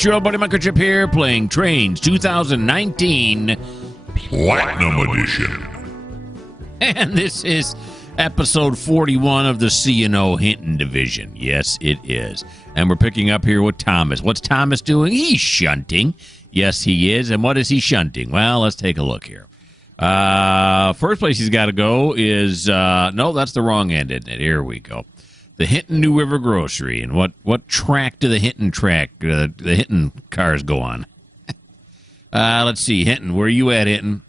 it's your old buddy Mikerowchip here, playing Trainz 2019 Platinum Edition. And this is episode 41 of the C&O Hinton division. Yes, it is. And we're picking up here with Thomas. What's Thomas doing? He's shunting. Yes, he is. And what is he shunting? Well, let's take a look here. First place he's got to go is, no, that's the wrong end, isn't it? Here we go. The Hinton New River Grocery. And what track do the Hinton the Hinton cars go on? Let's see. Hinton, where are you at, Hinton?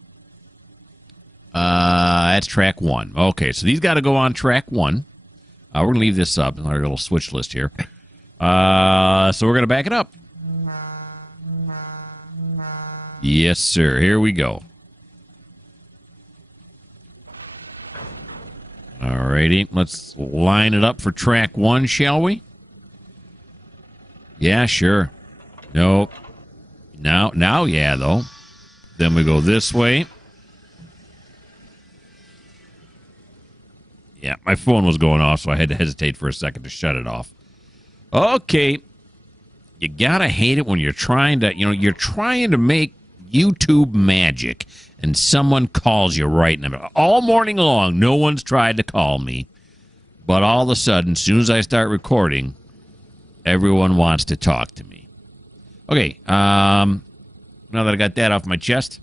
That's track 1. Okay, so these got to go on track 1. We're going to leave this up in our little switch list here. So we're going to back it up. Yes, sir. Here we go. Alrighty, let's line it up for track 1, shall we? Yeah, sure. Nope. Now, yeah, though. Then we go this way. Yeah, my phone was going off, so I had to hesitate for a second to shut it off. Okay. You gotta hate it when you're trying to make YouTube magic, and someone calls you right in the middle. All morning long, no one's tried to call me. But all of a sudden, as soon as I start recording, everyone wants to talk to me. Okay, now that I got that off my chest.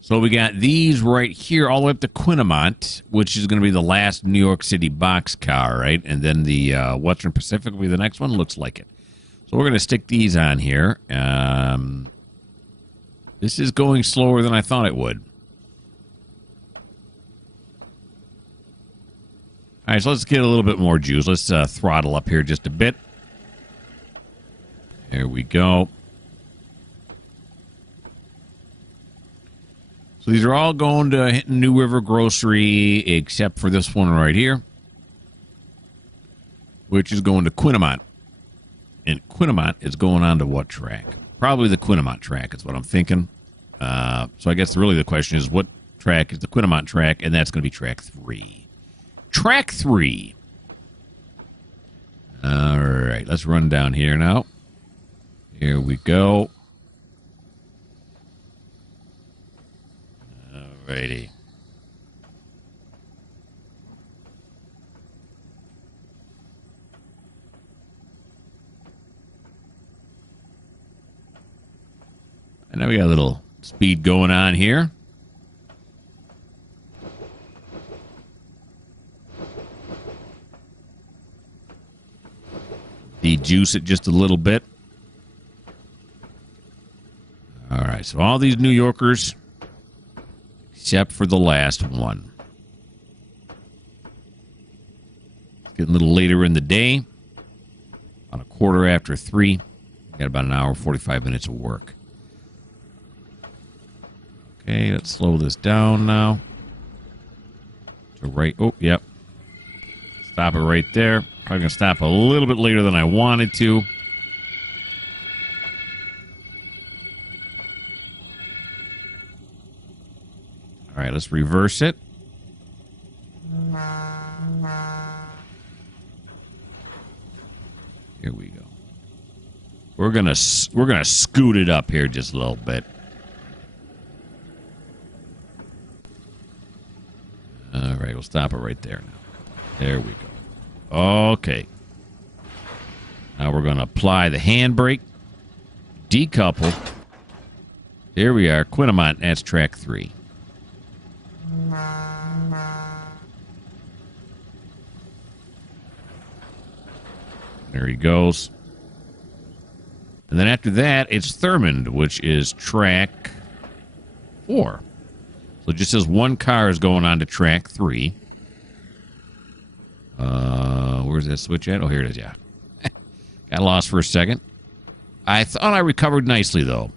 So we got these right here all the way up to Quinnimont, which is going to be the last New York City boxcar, right? And then the Western Pacific will be the next one. Looks like it. So we're going to stick these on here. This is going slower than I thought it would. All right, so let's get a little bit more juice. Let's throttle up here just a bit. There we go. So these are all going to Hinton New River Grocery, except for this one right here, which is going to Quinnimont. And Quinnimont is going on to what track? Probably the Quinnimont track is what I'm thinking. So I guess really the question is, what track is the Quinnimont track? And that's going to be track 3. Track 3. All right, let's run down here now. Here we go. All righty. And now we got a little speed going on here. De-juice it just a little bit. All right, so all these New Yorkers, except for the last one. It's getting a little later in the day. On a 3:15. Got about an hour, 45 minutes of work. Okay, let's slow this down now. So oh, yep. Stop it right there. Probably going to stop a little bit later than I wanted to. All right, let's reverse it. Here we go. We're gonna scoot it up here just a little bit. All right, we'll stop it right there now. There we go. Okay. Now we're going to apply the handbrake, decouple. Here we are, Quinnimont. That's track 3. There he goes. And then after that, it's Thurmond, which is track 4. So it just says one car is going on to track 3. Where's that switch at? Oh, here it is, yeah. Got lost for a second. I thought I recovered nicely, though.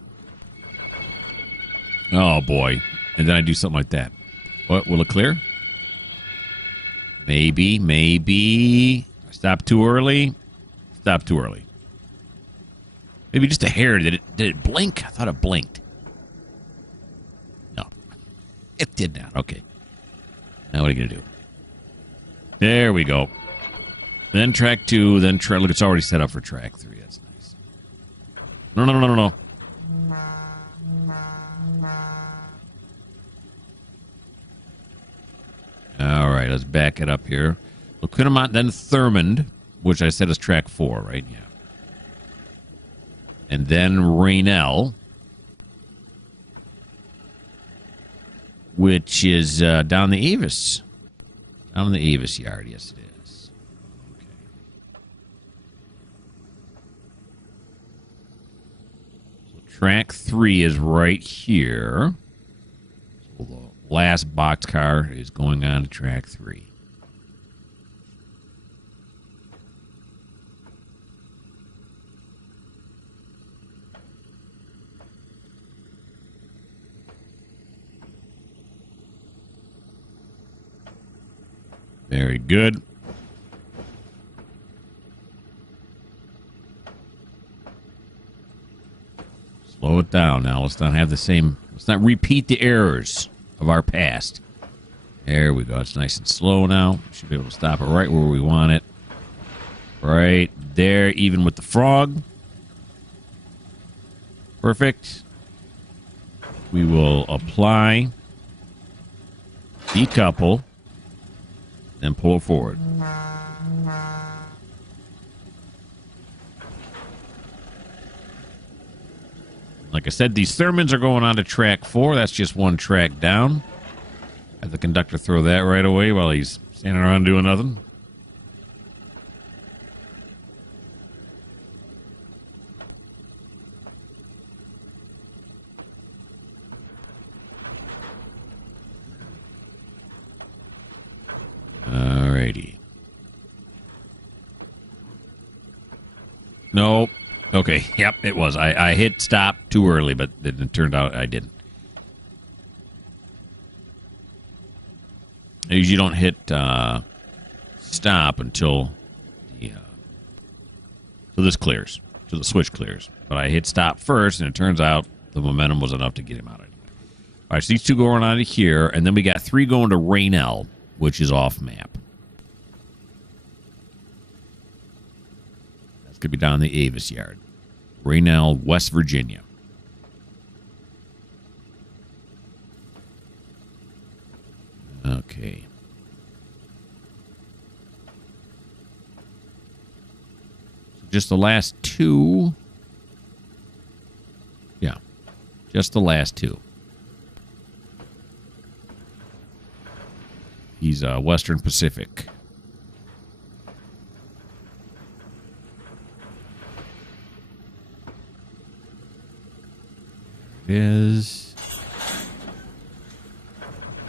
Oh, boy. And then I do something like that. What? Will it clear? Maybe. Stop too early. Stop too early. Maybe just a hair. Did it blink? I thought it blinked. No. It did not. Okay. Now what are you going to do? There we go. Then track 2. Then look, it's already set up for track 3. That's nice. No, no, no, no, no. All right, let's back it up here. Well, Quinnimont, then Thurmond, which I said is track 4, right? Yeah. And then Raynell, which is down the Avis. Down in the Avis yard, yes it is. Okay. So track 3 is right here. So the last boxcar is going on to track 3. Very good. Slow it down now. Let's not have the same... Let's not repeat the errors of our past. There we go. It's nice and slow now. We should be able to stop it right where we want it. Right there, even with the frog. Perfect. We will apply, decouple, then pull it forward. Like I said, these Thurmans are going on to track 4. That's just one track down. Have the conductor throw that right away while he's standing around doing nothing. Alrighty. Nope. Okay. Yep, it was. I hit stop too early, but it turned out I didn't. I usually don't hit stop until this clears, till the switch clears. But I hit stop first, and it turns out the momentum was enough to get him out anyway. All right, so these 2 going on to here, and then we got 3 going to Raynell, which is off map. That's going to be down in the Avis yard. Raynell, West Virginia. Okay. So just the last 2. Yeah. Just the last 2. He's Western Pacific. It is.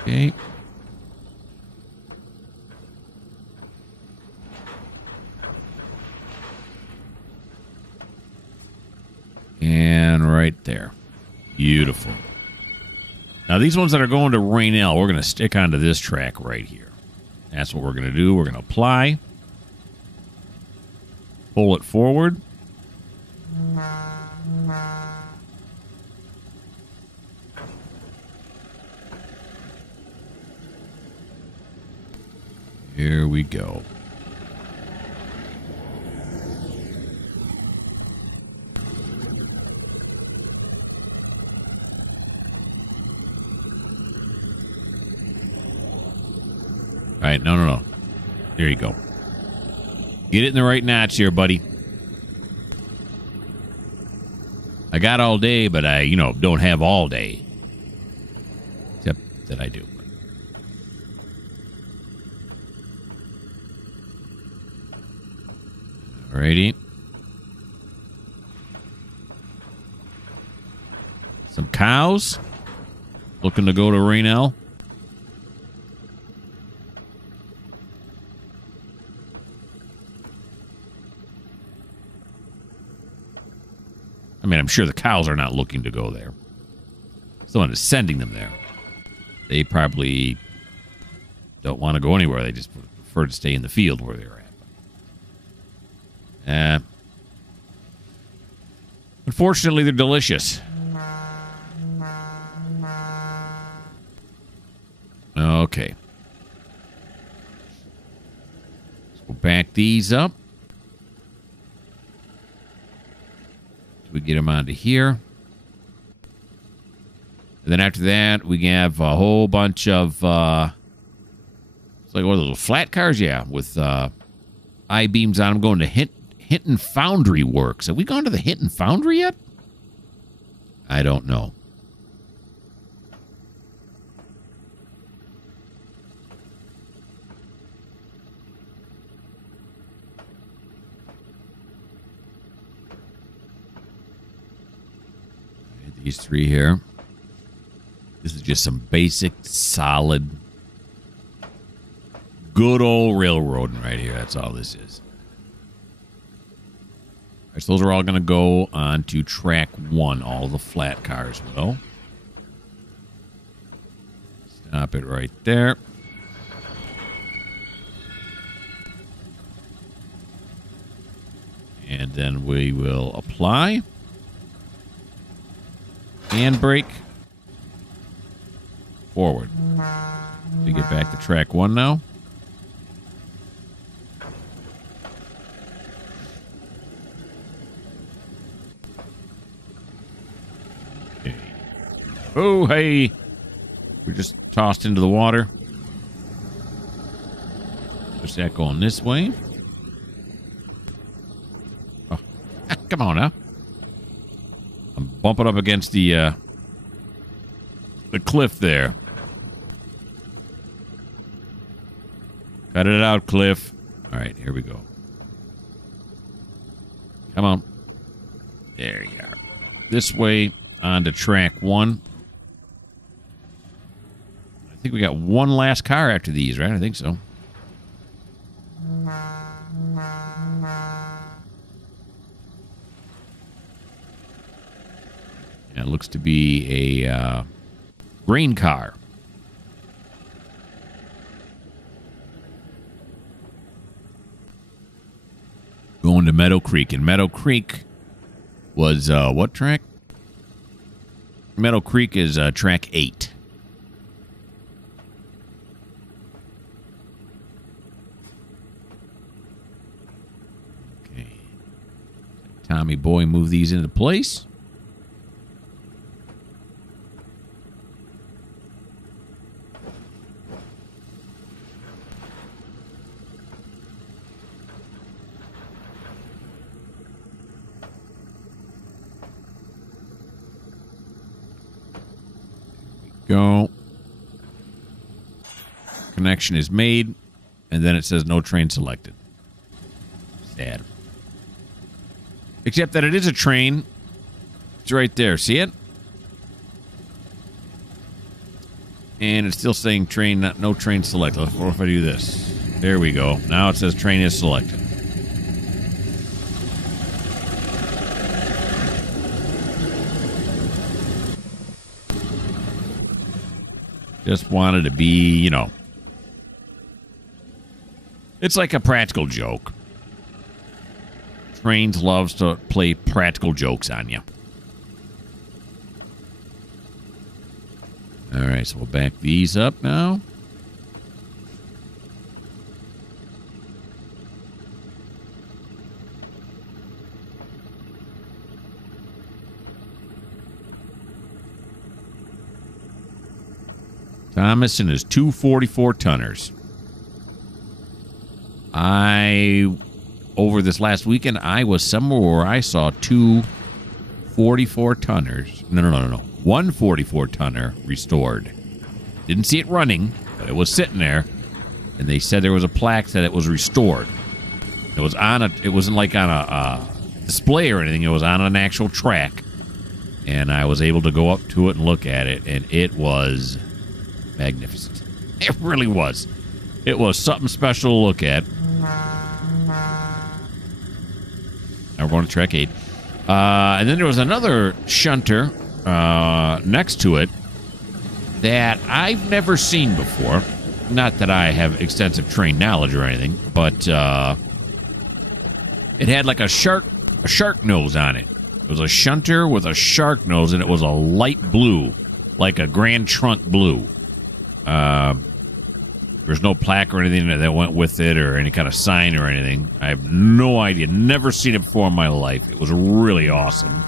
Okay. And right there. Beautiful. Now, these ones that are going to Raynell, we're going to stick onto this track right here. That's what we're going to do. We're going to apply. Pull it forward. Here we go. All right, no. There you go. Get it in the right notch here, buddy. I got all day, but I, don't have all day. Except that I do. Alrighty. Some cows. Looking to go to Raynell. I mean, I'm sure the cows are not looking to go there. Someone is sending them there. They probably don't want to go anywhere. They just prefer to stay in the field where they're at. Unfortunately, they're delicious. Okay. So we'll back these up. We Get them onto here. And then after that, we have a whole bunch of, it's like one of those flat cars, yeah, with I-beams on them going to Hinton Foundry Works. Have we gone to the Hinton Foundry yet? I don't know. These three here. This is just some basic, solid, good old railroading right here. That's all this is. All right, so those are all going to go on to track 1. All the flat cars will. Stop it right there. And then we will apply. Handbrake. Forward. We get back to track 1 now. Okay. Oh, hey. We're just tossed into the water. What's that going this way? Oh, come on now. I'm bumping up against the cliff there. Cut it out, Cliff. All right, here we go. Come on. There you are. This way on to track 1. I think we got one last car after these, right? I think so. Yeah, it looks to be a grain car. Going to Meadow Creek. And Meadow Creek was, what track? Meadow Creek is track 8. Okay. Tommy Boy, move these into place. Go. Connection is made, and then it says no train selected. Sad. Except that it is a train. It's right there. See it? And it's still saying train, no train selected. What if I do this? There we go. Now it says train is selected. Just wanted to be, you know. It's like a practical joke. Trainz loves to play practical jokes on you. All right, so we'll back these up now. Thomas and his 244 tonners. Over this last weekend, I was somewhere where I saw 2 44 tonners. No. 1 44 tonner restored. Didn't see it running, but it was sitting there. And they said there was a plaque that it was restored. It was on a. It wasn't like on a display or anything. It was on an actual track. And I was able to go up to it and look at it, and it was magnificent. It really was. It was something special to look at. Now we're going to track 8. And then there was another shunter next to it that I've never seen before. Not that I have extensive train knowledge or anything, but it had like a shark nose on it. It was a shunter with a shark nose, and it was a light blue, like a Grand Trunk blue. There's no plaque or anything that went with it or any kind of sign or anything. I have no idea. Never seen it before in my life. It was really awesome.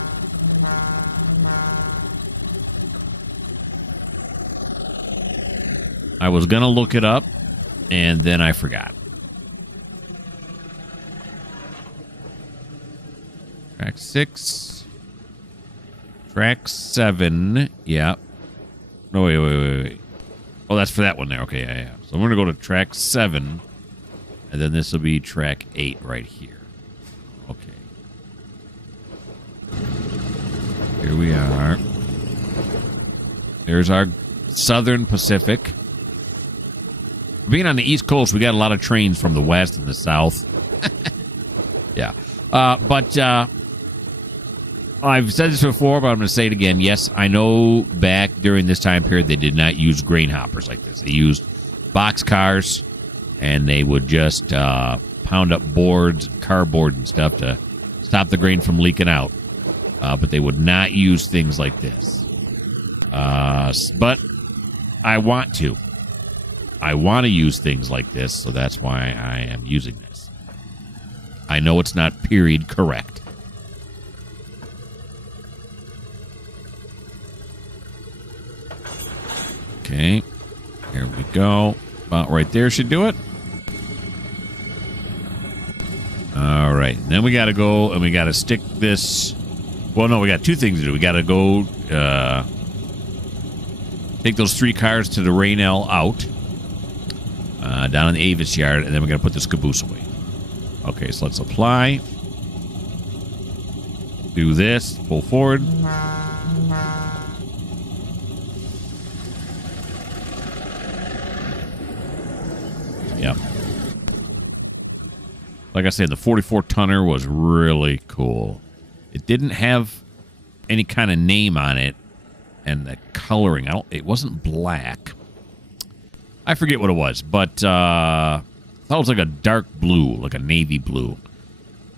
I was going to look it up, and then I forgot. Track 6. Track 7. Yeah. No, wait. Oh, that's for that one there. Okay, yeah. So I'm going to go to track 7, and then this will be track 8 right here. Okay. Here we are. There's our Southern Pacific. Being on the East Coast, we got a lot of trains from the West and the South. Yeah. But I've said this before, but I'm going to say it again. Yes, I know back during this time period, they did not use grain hoppers like this. They used box cars, and they would just pound up boards, cardboard and stuff to stop the grain from leaking out. But they would not use things like this. But I want to. I want to use things like this, so that's why I am using this. I know it's not period correct. Okay, here we go. About right there should do it. All right, then we got to go and we got to stick this. Well, no, we got two things to do. We got to go take those 3 cars to the Rainell out down in the Avis yard, and then we're going to put this caboose away. Okay, so let's apply. Do this. Pull forward. Yep. Like I said, the 44-tonner was really cool. It didn't have any kind of name on it, and the coloring, it wasn't black. I forget what it was, but I thought it was like a dark blue, like a navy blue.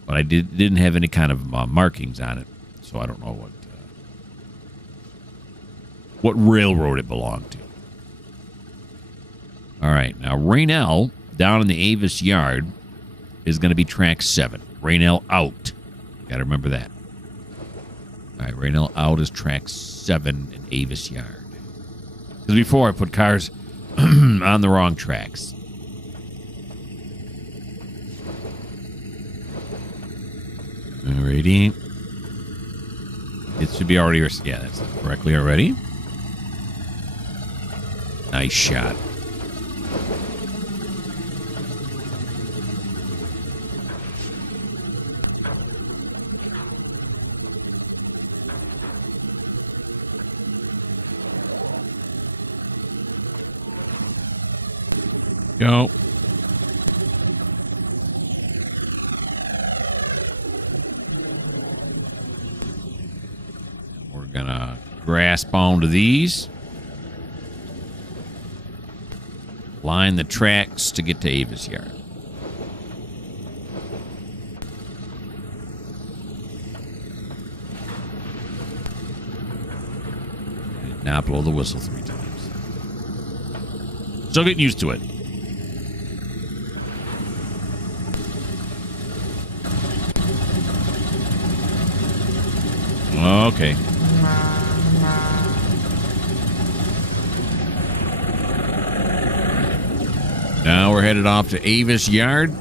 But I didn't have any kind of markings on it, so I don't know what railroad it belonged to. All right, now Rainell down in the Avis yard is going to be track 7. Rainell out. Got to remember that. All right, Rainell out is track 7 in Avis yard. Because before I put cars on the wrong tracks. Alrighty. It should be already... Yeah, that's correctly already. Nice shot. Go. We're going to grasp onto these. Line the tracks to get to Avis yard. Now blow the whistle 3 times. Still getting used to it. Okay. Now we're headed off to Avis Yard,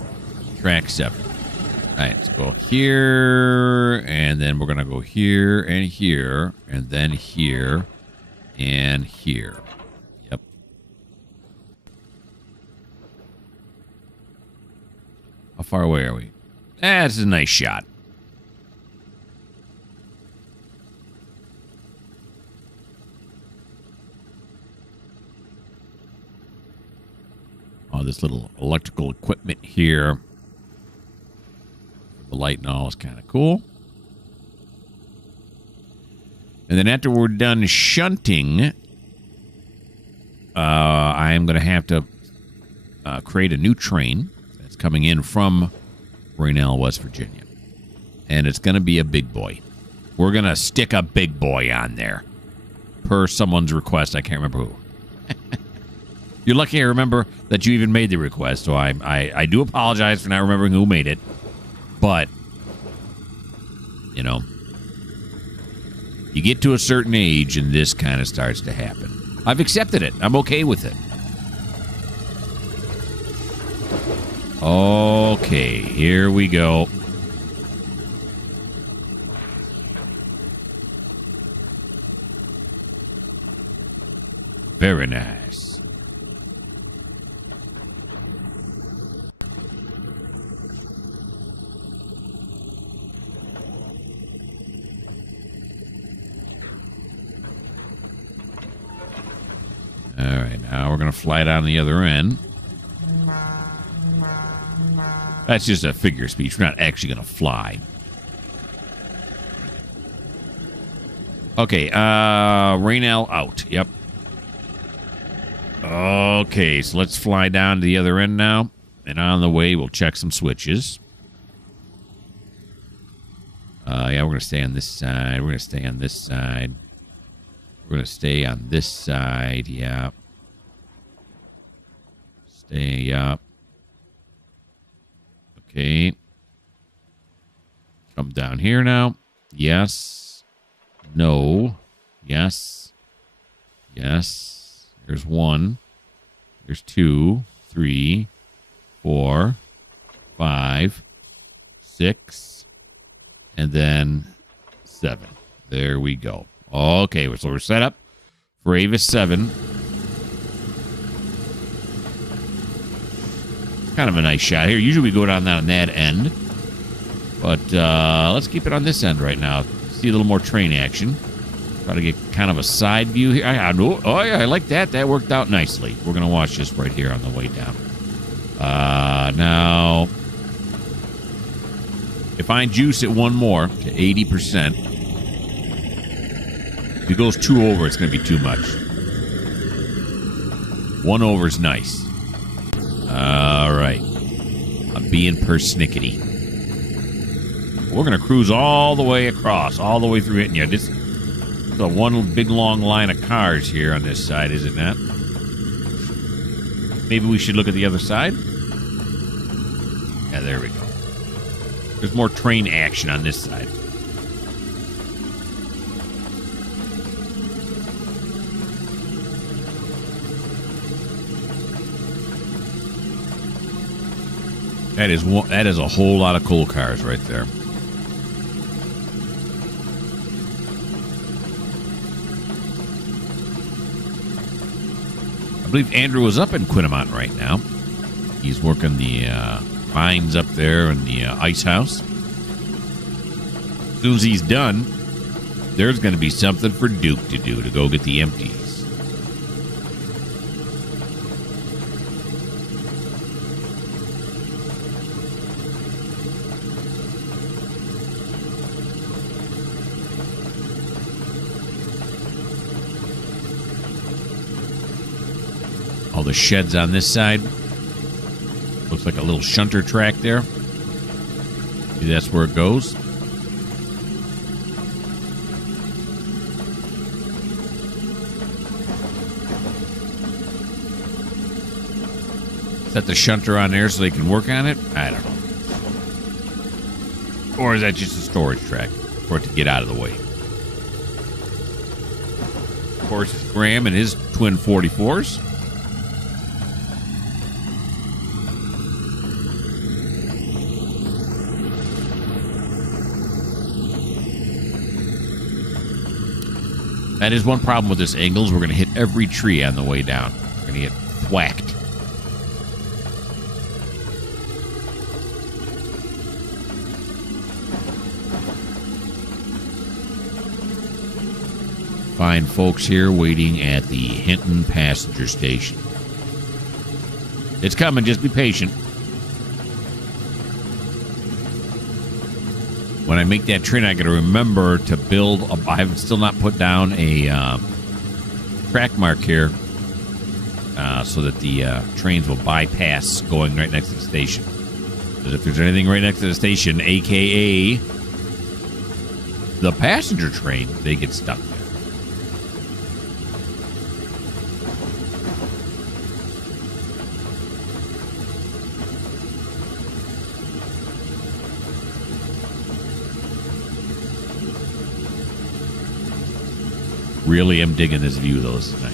track 7. All right, let's go here, and then we're going to go here, and then here, and here. Yep. How far away are we? That's a nice shot. Oh, this little electrical equipment here. The light and all is kind of cool. And then after we're done shunting, I am going to have to create a new train that's coming in from Rainell, West Virginia. And it's going to be a big boy. We're going to stick a big boy on there. Per someone's request. I can't remember who. You're lucky I remember that you even made the request, so I do apologize for not remembering who made it. But, you know, you get to a certain age and this kind of starts to happen. I've accepted it. I'm okay with it. Okay, here we go. Very nice. All right, now we're going to fly down the other end. That's just a figure of speech. We're not actually going to fly. Okay, Raynell out. Yep. Okay, so let's fly down to the other end now. And on the way, we'll check some switches. Yeah, we're going to stay on this side. We're going to stay on this side. We're going to stay on this side. Yeah. Stay up. Okay. Come down here now. Yes. No. Yes. Yes. There's 1. There's 2, 3, 4, 5, 6, and then 7. There we go. Okay, so we're set up for Avis 7. Kind of a nice shot here. Usually we go down on that end. But let's keep it on this end right now. See a little more train action. Try to get kind of a side view here. Oh, yeah, I like that. That worked out nicely. We're going to watch this right here on the way down. Now, if I juice it one more to 80%, if it goes 2 over, it's going to be too much. 1 over is nice. All right. I'm being persnickety. We're going to cruise all the way across, all the way through it. Yeah, this is a one big long line of cars here on this side, is it not? Maybe we should look at the other side? Yeah, there we go. There's more train action on this side. That is a whole lot of coal cars right there. I believe Andrew is up in Quinnimont right now. He's working the mines up there in the ice house. As soon as he's done, there's going to be something for Duke to do to go get the empties. All the sheds on this side. Looks like a little shunter track there. Maybe that's where it goes. Set the shunter on there so they can work on it? I don't know. Or is that just a storage track for it to get out of the way? Of course, it's Graham and his twin 44s. That is one problem with this angle is we're going to hit every tree on the way down. We're going to get thwacked. Fine folks here waiting at the Hinton passenger station. It's coming. Just be patient. When I make that train, I got to remember to build. I have still not put down a track mark here so that the trains will bypass going right next to the station. Because if there's anything right next to the station, a.k.a. the passenger train, they get stuck there. Really am digging this view, though. This is nice.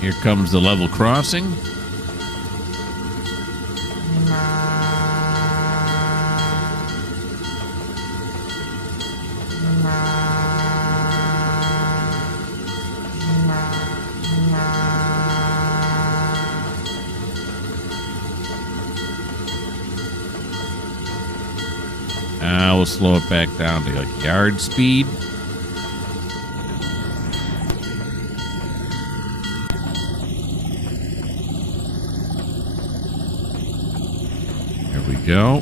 Here comes the level crossing. We'll slow it back down to like yard speed. There we go.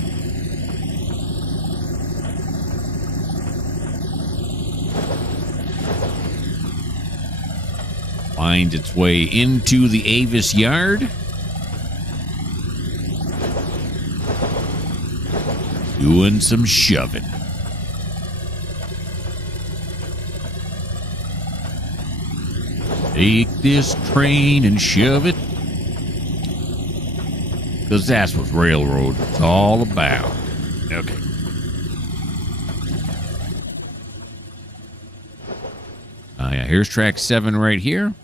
Finds its way into the Avis yard. Doing some shoving. Take this train and shove it. Because that's what railroad is all about. Okay. Yeah, here's track 7 right here.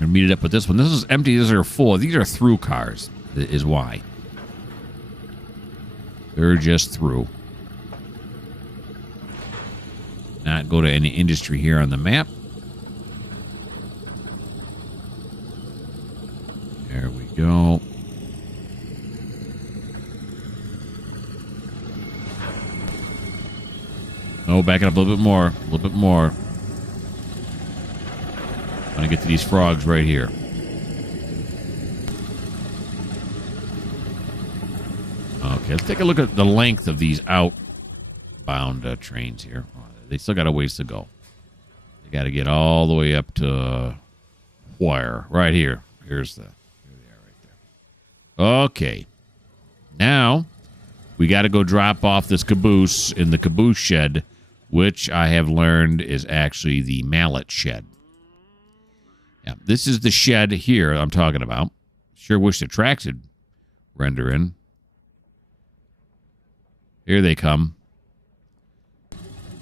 Meet it up with this one. This is empty. These are full. These are through cars, is why. They're just through. Not go to any industry here on the map. There we go. Oh, back it up a little bit more. A little bit more. I'm going to get to these frogs right here. Okay, let's take a look at the length of these outbound trains here. They still got a ways to go. They got to get all the way up to where? Right here. Here they are right there. Okay. Now, we got to go drop off this caboose in the caboose shed, which I have learned is actually the mallet shed. Yeah, this is the shed here I'm talking about. Sure wish the tracks would render in. Here they come.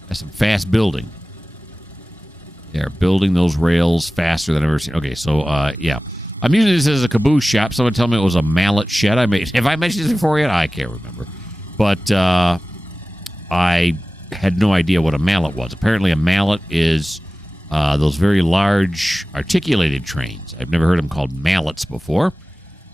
That's some fast building. They're building those rails faster than I've ever seen. Okay, so, yeah. I'm using this as a caboose shop. Someone told me it was a mallet shed. Have I mentioned this before yet? I can't remember. But I had no idea what a mallet was. Apparently a mallet is... those very large articulated trains. I've never heard them called mallets before,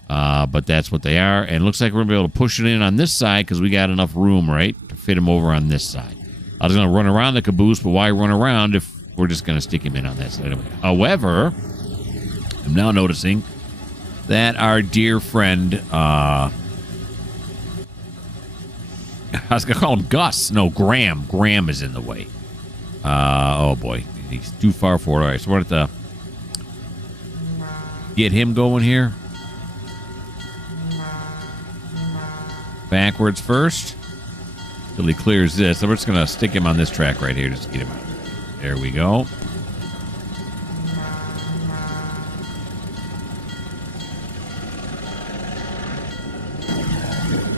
but that's what they are. And it looks like we're going to be able to push it in on this side because we got enough room, right, to fit him over on this side. I was going to run around the caboose, but why run around if we're just going to stick him in on that side anyway? However, I'm now noticing that our dear friend, I was going to call him Gus. No, Graham. Graham is in the way. Oh, boy. He's too far forward. All right, so we're going to get him going here. Backwards first. Till he clears this. So we're just going to stick him on this track right here. Just get him out. There we go.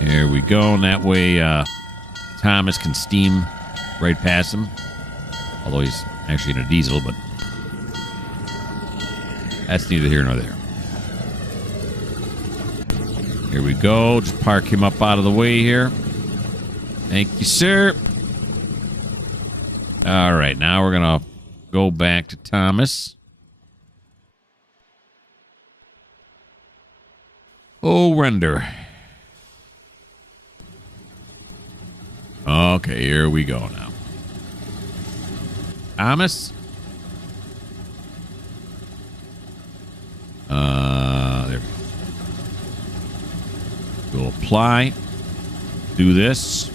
There we go. And that way Thomas can steam right past him. Although he's actually in a diesel, but that's neither here nor there. Here we go. Just park him up out of the way here. Thank you, sir. All right, now we're going to go back to Thomas. Oh, render. Okay, here we go now. Thomas. There we go. We'll apply. Do this.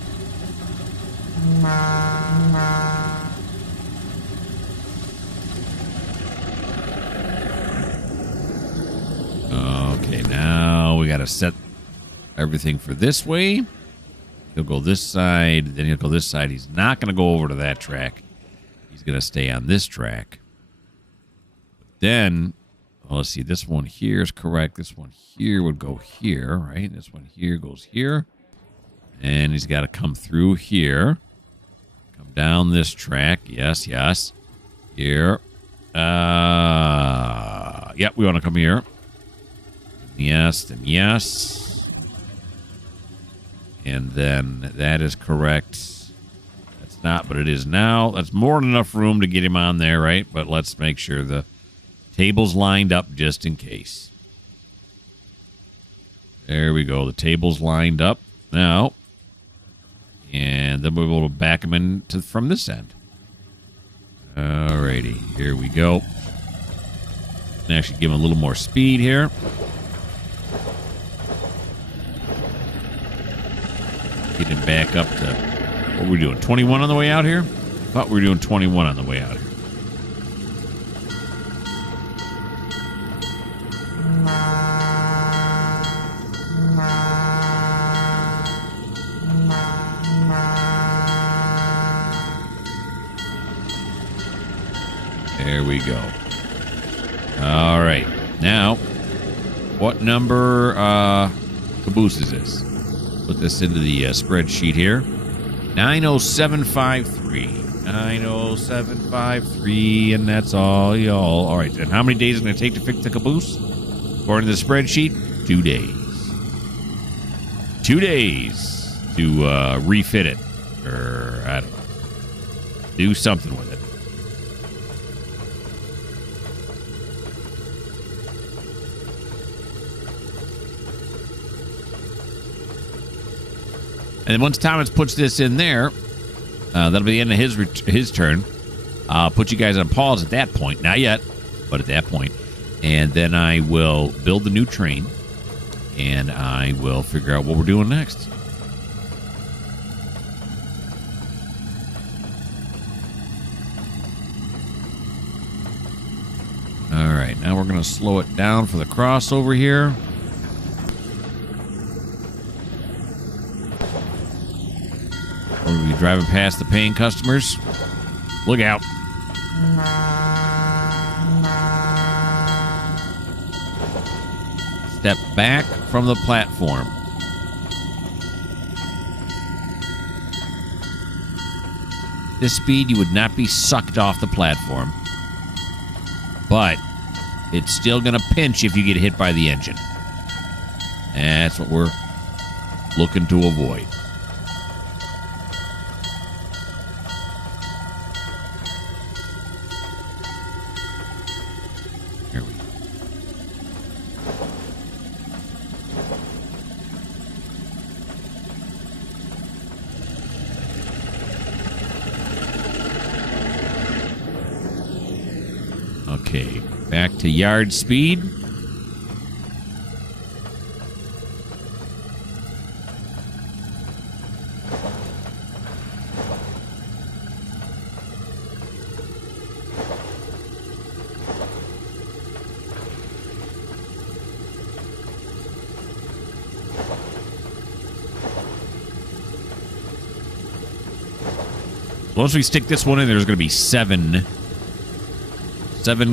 Okay, now we got to set everything for this way. He'll go this side, then he'll go this side. He's not going to go over to that track. He's going to stay on this track. Then, well, let's see. This one here is correct. This one here would go here, right? This one here goes here. And he's got to come through here. Come down this track. Yes, yes. Here. Yep, we want to come here. Yes, then yes. And then that is correct. That's not, but it is now. That's more than enough room to get him on there, right? But let's make sure the table's lined up just in case. There we go. The table's lined up now. And then we'll be able to back him in from this end. Alrighty, here we go. And actually give him a little more speed here. Get him back up to, what were we doing, 21 on the way out here? Thought we were doing 21 on the way out here. There we go. All right. Now, what number caboose is this? Put this into the spreadsheet here. 90753. 90753, and that's all y'all. All right. And how many days is it going to take to fix the caboose? According to the spreadsheet, 2 days. 2 days to refit it. Or, I don't know. Do something with it. And then once Thomas puts this in there, that'll be the end of his turn. I'll put you guys on pause at that point. Not yet, but at that point. And then I will build the new train. And I will figure out what we're doing next. All right, now we're going to slow it down for the crossover here. We'll be driving past the paying customers. Look out. Step back from the platform. This speed, you would not be sucked off the platform. But it's still going to pinch if you get hit by the engine. That's what we're looking to avoid. Here we go. Okay, back to yard speed. Once we stick this one in, there's going to be seven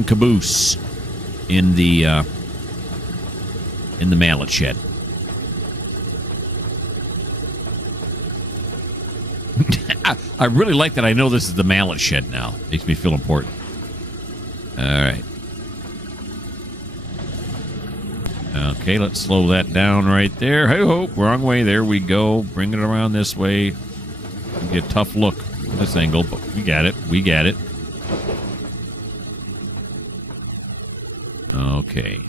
caboose in the mallet shed. I really like that I know this is the mallet shed now. Makes me feel important. All right. Okay, let's slow that down right there. Hey ho, wrong way. There we go. Bring it around this way. Get a tough look from this angle, but we got it. We got it. Okay.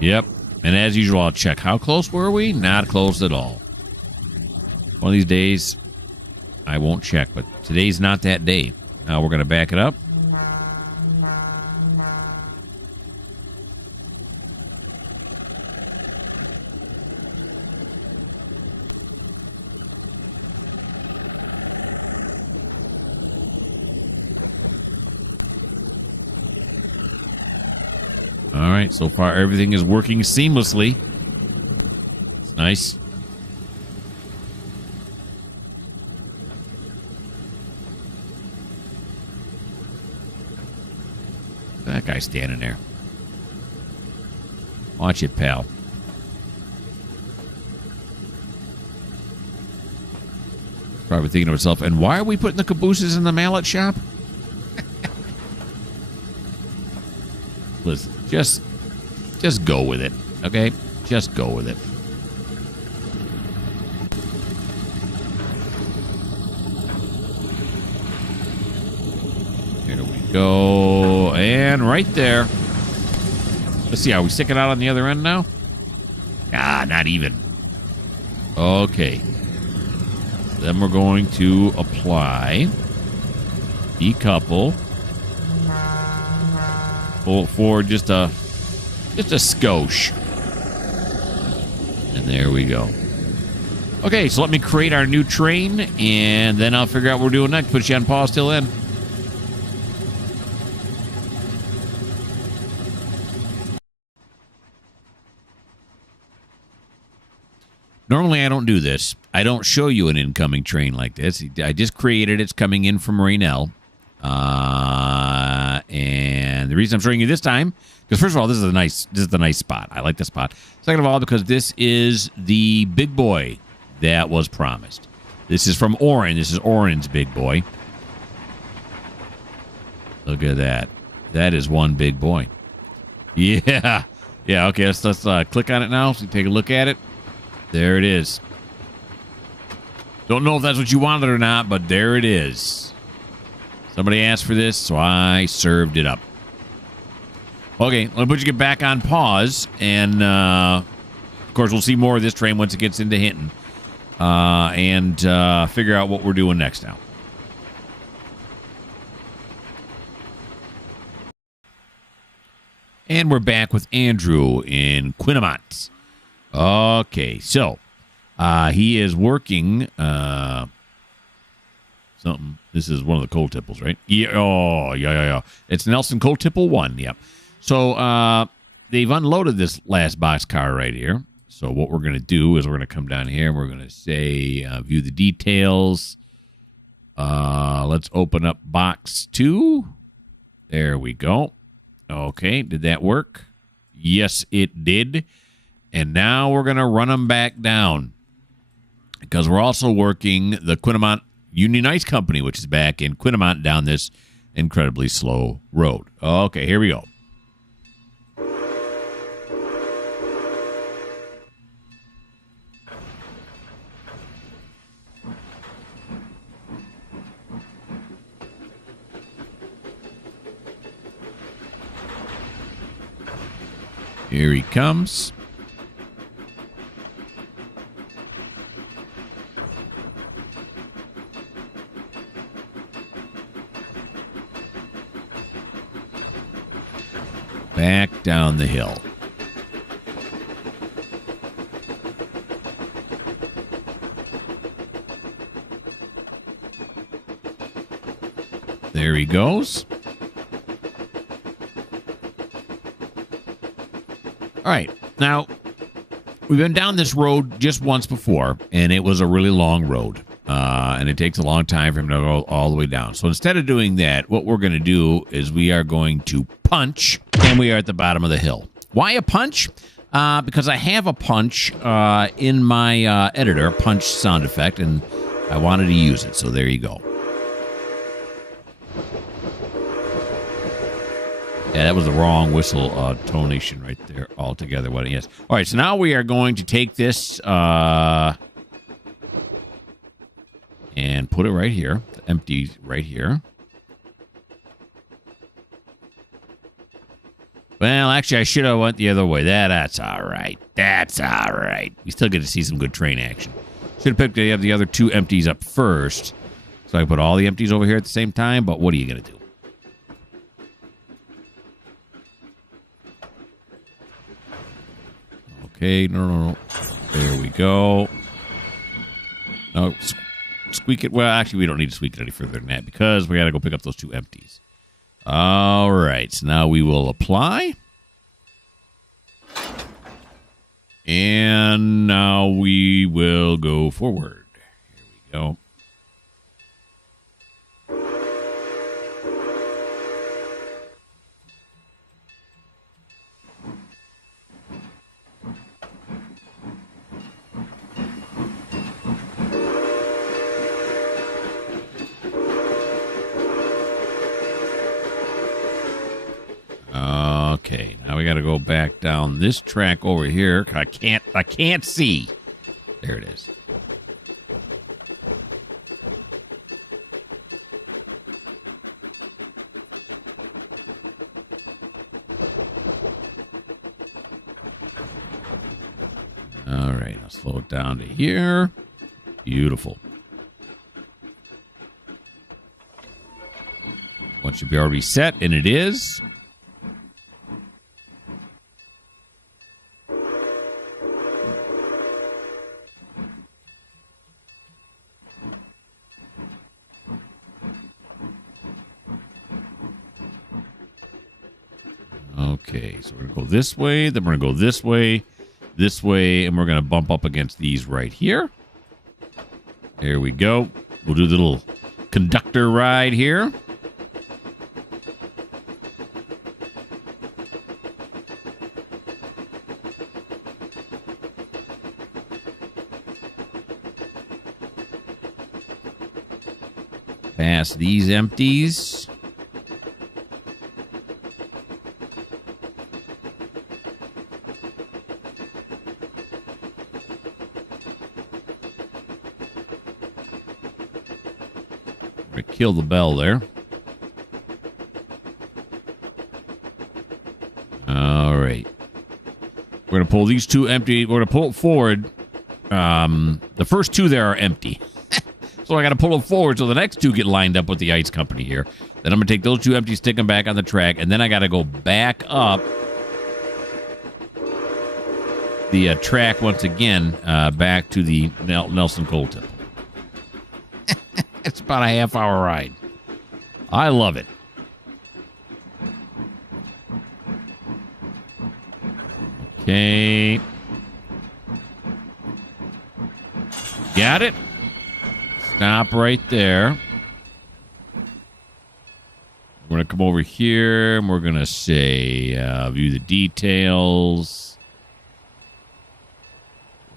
Yep. And as usual, I'll check. How close were we? Not close at all. One of these days, I won't check, but today's not that day. Now we're going to back it up. All right, so far everything is working seamlessly. It's nice. That guy standing there. Watch it, pal. Probably thinking to himself, and why are we putting the cabooses in the mallet shop? Listen, just go with it, okay? Just go with it. Here we go. And right there. Let's see, are we sticking out on the other end now? Ah, not even. Okay. Then we're going to apply, decouple, for just a skosh. And there we go. Okay, so let me create our new train, and then I'll figure out what we're doing next. Put you on pause till then. Normally, I don't do this. I don't show you an incoming train like this. I just created it. It's coming in from Raynell. And the reason I'm showing you this time, because first of all, this is a nice spot. I like the spot. Second of all, because this is the big boy that was promised. This is from Oren. This is Oren's big boy. Look at that. That is one big boy. Yeah. Yeah, okay, let's click on it now so you can take a look at it. There it is. Don't know if that's what you wanted or not, but there it is. Somebody asked for this, so I served it up. Okay, let me put you back on pause, and of course we'll see more of this train once it gets into Hinton, and figure out what we're doing next now. And we're back with Andrew in Quinnimont. Okay, so he is working something. This is one of the coal tipples, right? Yeah. Oh, yeah. It's Nelson Coal Tipple 1. Yep. So they've unloaded this last boxcar right here. So what we're going to do is we're going to come down here and we're going to say view the details. Let's open up box 2. There we go. Okay, did that work? Yes, it did. And now we're going to run them back down because we're also working the Quinnimont Union Ice Company, which is back in Quinnimont down this incredibly slow road. Okay, here we go. Here he comes. Back down the hill. There he goes. All right. Now, we've been down this road just once before, and it was a really long road. And it takes a long time for him to go all the way down. So instead of doing that, what we're going to do is we are going to punch, and we are at the bottom of the hill. Why a punch? Because I have a punch in my editor, punch sound effect, and I wanted to use it. So there you go. Yeah, that was the wrong whistle tonation right there altogether. What? Yes. All right, so now we are going to take this and put it right here, empty right here. Well, actually, I should have went the other way. That's all right. That's all right. We still get to see some good train action. Should have picked the other two empties up first, so I can put all the empties over here at the same time. But what are you going to do? Okay, no. There we go. No, squeak it. Well, actually, we don't need to squeak it any further than that because we got to go pick up those two empties. All right, so now we will apply. And now we will go forward. Here we go. Okay, now we got to go back down this track over here. I can't see. There it is. All right, I'll slow it down to here. Beautiful. One should be already set, and it is. Okay, so we're going to go this way, then we're going to go this way, and we're going to bump up against these right here. There we go. We'll do the little conductor ride here. Pass these empties. Kill the bell there. All right. We're going to pull these two empty. We're going to pull it forward. The first two there are empty. So I got to pull them forward so the next two get lined up with the ice company here. Then I'm going to take those two empties, stick them back on the track, and then I got to go back up the track once again back to the Nelson Coal Temple. It's about a half-hour ride. I love it. Okay. Got it? Stop right there. We're going to come over here, and we're going to say, view the details.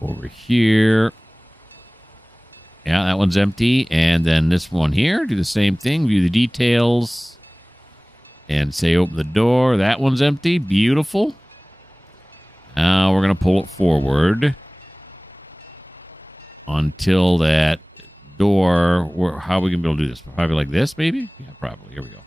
Over here. Yeah, that one's empty. And then this one here, do the same thing. View the details. And say open the door. That one's empty. Beautiful. Now we're going to pull it forward until that door. How are we going to be able to do this? Probably like this, maybe? Yeah, probably. Here we go.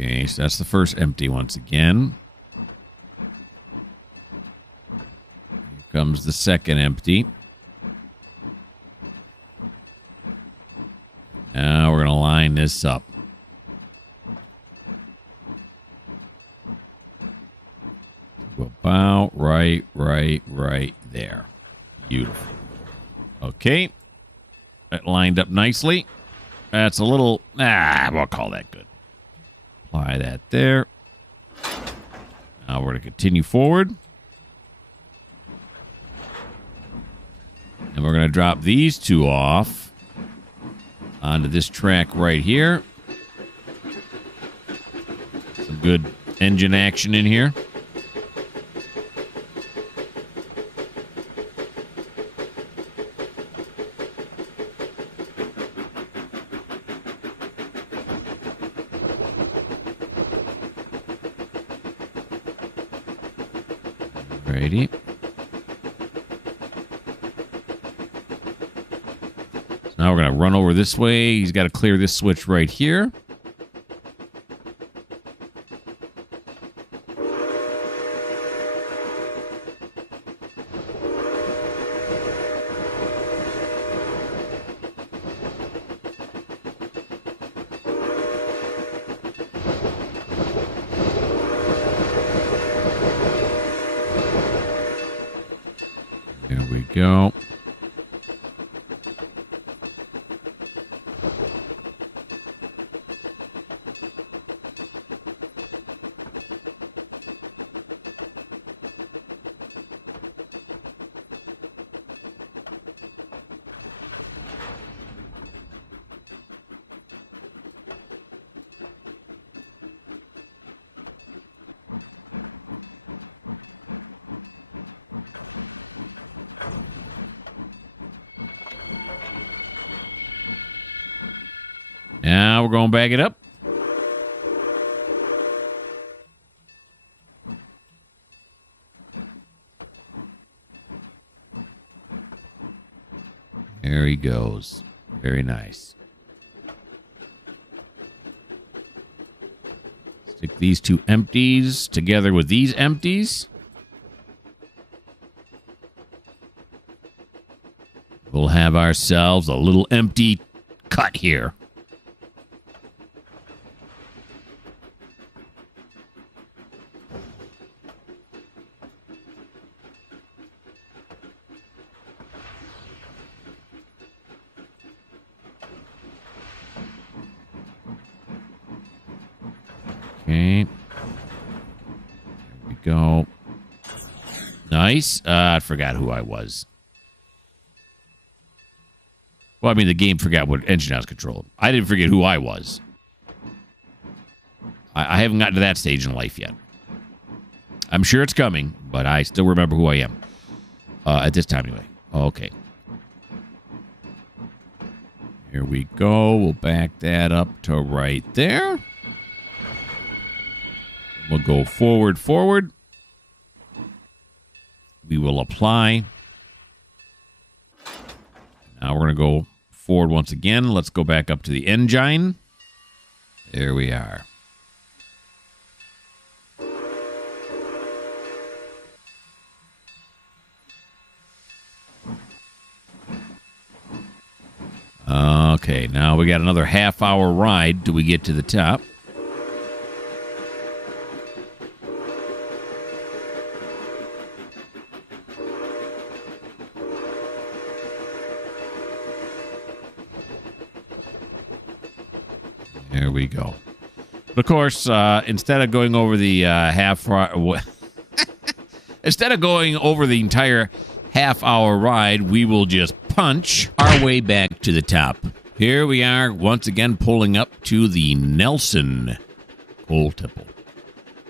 Okay, so that's the first empty once again. Here comes the second empty. Now we're going to line this up. About right there. Beautiful. Okay. That lined up nicely. That's a little, we'll call that good. Apply that there. Now we're going to continue forward. And we're going to drop these two off onto this track right here. Some good engine action in here. Righty. So now we're going to run over this way. He's got to clear this switch right here. There we go. now we're going back it up. There he goes. Very nice. Stick these two empties together with these empties. We'll have ourselves a little empty cut here. Okay. There we go. Nice. I forgot who I was. Well, I mean, the game forgot what engine I was controlling. I didn't forget who I was. I haven't gotten to that stage in life yet. I'm sure it's coming, but I still remember who I am. At this time, anyway. Okay. Here we go. We'll back that up to right there. We'll go forward, forward. We will apply. Now we're going to go forward once again. Let's go back up to the engine. There we are. Okay, now we got another half-hour ride till we get to the top. There we go. But of course, instead of going over the instead of going over the entire half-hour ride, we will just punch our way back to the top. Here we are, once again, pulling up to the Nelson coal tipple.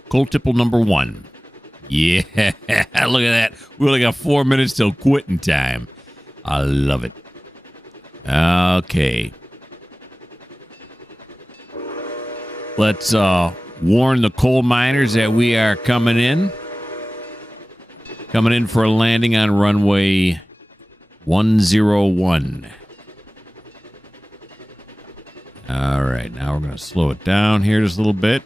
Coal tipple number 1. Yeah, look at that. We only got 4 minutes till quitting time. I love it. Okay. Let's warn the coal miners that we are coming in. Coming in for a landing on runway 101. All right, now we're going to slow it down here just a little bit.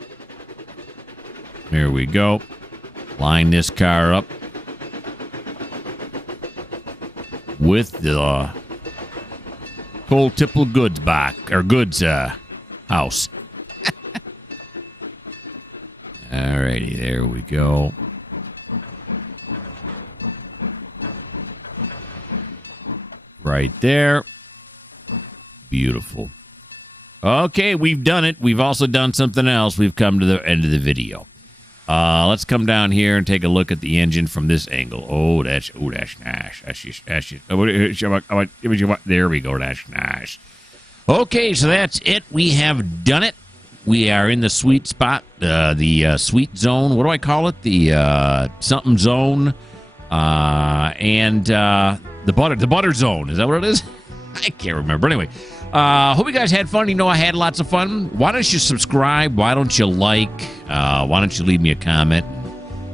There we go. Line this car up with the coal tipple goods box, or goods house. Alrighty, there we go. Right there. Beautiful. Okay, we've done it. We've also done something else. We've come to the end of the video. Let's come down here and take a look at the engine from this angle. Oh, that's nice. There we go. That's nice. Okay, so that's it. We have done it. We are in the sweet spot, the sweet zone. What do I call it? The something zone, and the butter zone. Is that what it is? I can't remember. Anyway, hope you guys had fun. You know, I had lots of fun. Why don't you subscribe? Why don't you like? Why don't you leave me a comment?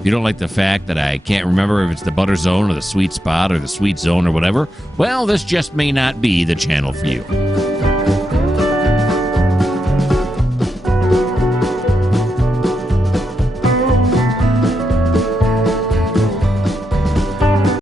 If you don't like the fact that I can't remember if it's the butter zone or the sweet spot or the sweet zone or whatever, well, this just may not be the channel for you.